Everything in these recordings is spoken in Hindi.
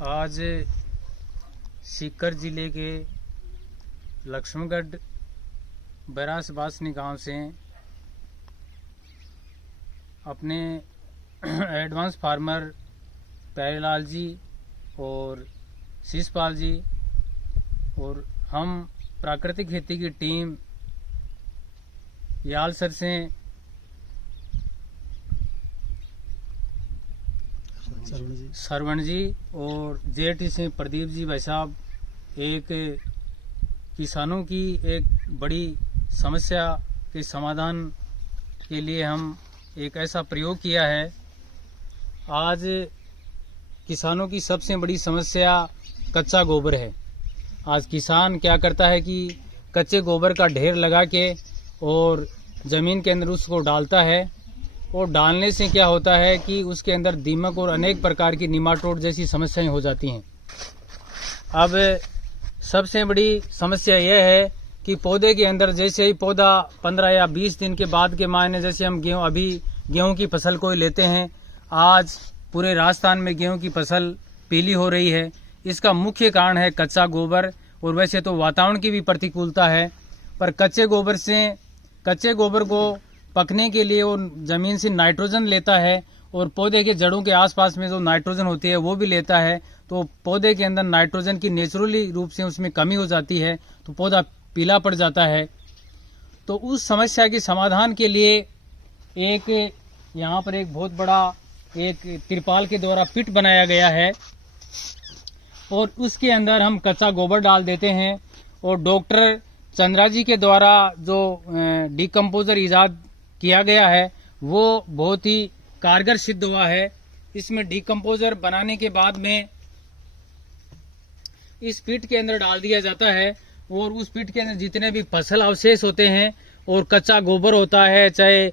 आज सीकर जिले के लक्ष्मणगढ़ बैरास बासनी गांव से अपने एडवांस फार्मर प्यारेलाल जी और शीशपाल जी और हम प्राकृतिक खेती की टीम यालसर से सरवण जी और जेठी से प्रदीप जी भाई साहब एक किसानों की एक बड़ी समस्या के समाधान के लिए हम एक ऐसा प्रयोग किया है। आज किसानों की सबसे बड़ी समस्या कच्चा गोबर है। आज किसान क्या करता है कि कच्चे गोबर का ढेर लगा के और ज़मीन के अंदर उसको डालता है और डालने से क्या होता है कि उसके अंदर दीमक और अनेक प्रकार की निमाटोड जैसी समस्याएं हो जाती हैं। अब सबसे बड़ी समस्या यह है कि पौधे के अंदर जैसे ही पौधा 15 या 20 दिन के बाद के मायने, जैसे हम गेहूं की फसल को लेते हैं, आज पूरे राजस्थान में गेहूं की फसल पीली हो रही है। इसका मुख्य कारण है कच्चा गोबर। और वैसे तो वातावरण की भी प्रतिकूलता है, पर कच्चे गोबर को पकने के लिए वो जमीन से नाइट्रोजन लेता है और पौधे के जड़ों के आसपास में जो नाइट्रोजन होती है वो भी लेता है। तो पौधे के अंदर नाइट्रोजन की नेचुरली रूप से उसमें कमी हो जाती है तो पौधा पीला पड़ जाता है। तो उस समस्या के समाधान के लिए एक यहाँ पर एक बहुत बड़ा एक तिरपाल के द्वारा पिट बनाया गया है और उसके अंदर हम कच्चा गोबर डाल देते हैं। और डॉक्टर चंद्रा जी के द्वारा जो डिकम्पोजर ईजाद किया गया है वो बहुत ही कारगर सिद्ध हुआ है। इसमें डिकम्पोजर बनाने के बाद में इस पिट के अंदर डाल दिया जाता है और उस पिट के अंदर जितने भी फसल अवशेष होते हैं और कच्चा गोबर होता है, चाहे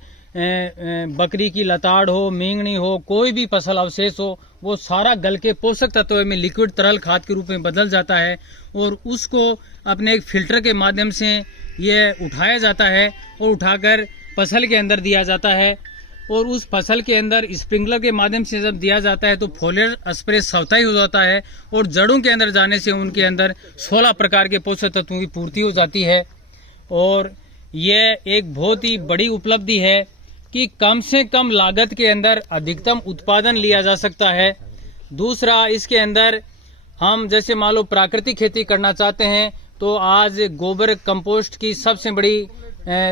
बकरी की लताड़ हो, मींगनी हो, कोई भी फसल अवशेष हो, वो सारा गल के पोषक तत्वों में लिक्विड तरल खाद के रूप में बदल जाता है और उसको अपने एक फिल्टर के माध्यम से ये उठाया जाता है और उठाकर फसल के अंदर दिया जाता है। और उस फसल के अंदर स्प्रिंकलर के माध्यम से जब दिया जाता है तो फोलियर स्प्रे स्वतः ही हो जाता है और जड़ों के अंदर जाने से उनके अंदर 16 प्रकार के पोषक तत्वों की पूर्ति हो जाती है। और ये एक बहुत ही बड़ी उपलब्धि है कि कम से कम लागत के अंदर अधिकतम उत्पादन लिया जा सकता है। दूसरा, इसके अंदर हम जैसे मान लो प्राकृतिक खेती करना चाहते हैं तो आज गोबर कंपोस्ट की सबसे बड़ी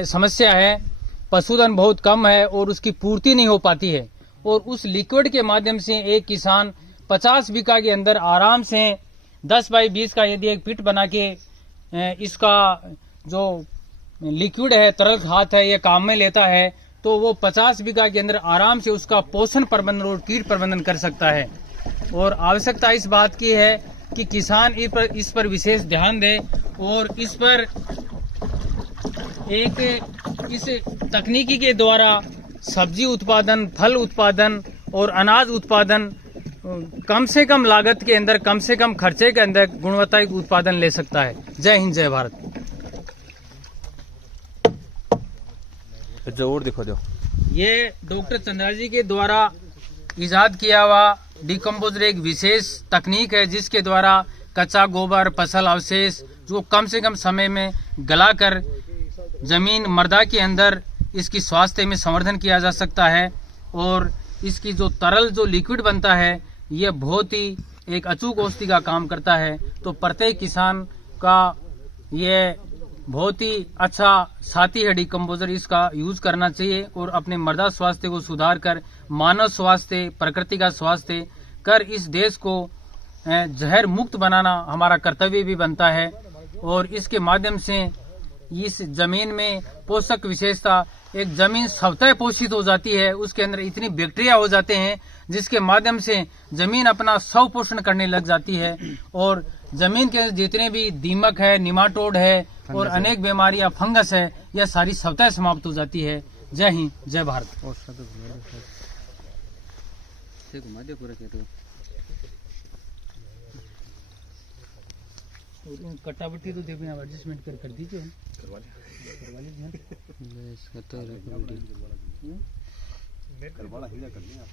समस्या है। पशुधन बहुत कम है और उसकी पूर्ति नहीं हो पाती है और उस लिक्विड के माध्यम से एक किसान 50 बीघा के अंदर आराम से 10 बाई 20 का यदि एक पिट बना के इसका जो लिक्विड है, तरल खाद है, ये काम में लेता है तो वो 50 बीघा के अंदर आराम से उसका पोषण प्रबंधन और कीट प्रबंधन कर सकता है। और आवश्यकता इस बात की है कि किसान इस पर विशेष ध्यान दे और इस पर इस तकनीकी के द्वारा सब्जी उत्पादन, फल उत्पादन और अनाज उत्पादन कम से कम लागत के अंदर, कम से कम खर्चे के अंदर गुणवत्तायुक्त उत्पादन ले सकता है। जय हिंद, जय भारत। जो और दिखा दो, ये डॉक्टर चंद्रा जी के द्वारा इजाद किया हुआ डिकम्पोजर एक विशेष तकनीक है जिसके द्वारा कच्चा गोबर, फसल अवशेष जो कम से कम समय में गलाकर जमीन मृदा के अंदर इसकी स्वास्थ्य में संवर्धन किया जा सकता है। और इसकी जो तरल जो लिक्विड बनता है ये बहुत ही एक अचूक औषधि का काम करता है। तो प्रत्येक किसान का ये बहुत ही अच्छा साथी है डिकम्पोजर, इसका यूज करना चाहिए और अपने मृदा स्वास्थ्य को सुधार कर मानव स्वास्थ्य, प्रकृति का स्वास्थ्य कर इस देश को जहर मुक्त बनाना हमारा कर्तव्य भी बनता है। और इसके माध्यम से इस जमीन में पोषक विशेषता, एक जमीन स्वतः पोषित हो जाती है, उसके अंदर इतनी बैक्टीरिया हो जाते हैं जिसके माध्यम से जमीन अपना स्व पोषण करने लग जाती है और जमीन के जितने भी दीमक है, निमाटोड है और अनेक बीमारियां, फंगस है, यह सारी स्वतः समाप्त हो जाती है। जय हिंद, जय भारत। कट्टाबट्टी तो देखो यहाँ एडजस्टमेंट कर दीजिए, करवा लीजिए। करवा हीरा कर दिया।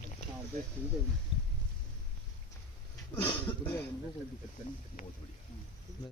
बहुत बढ़िया।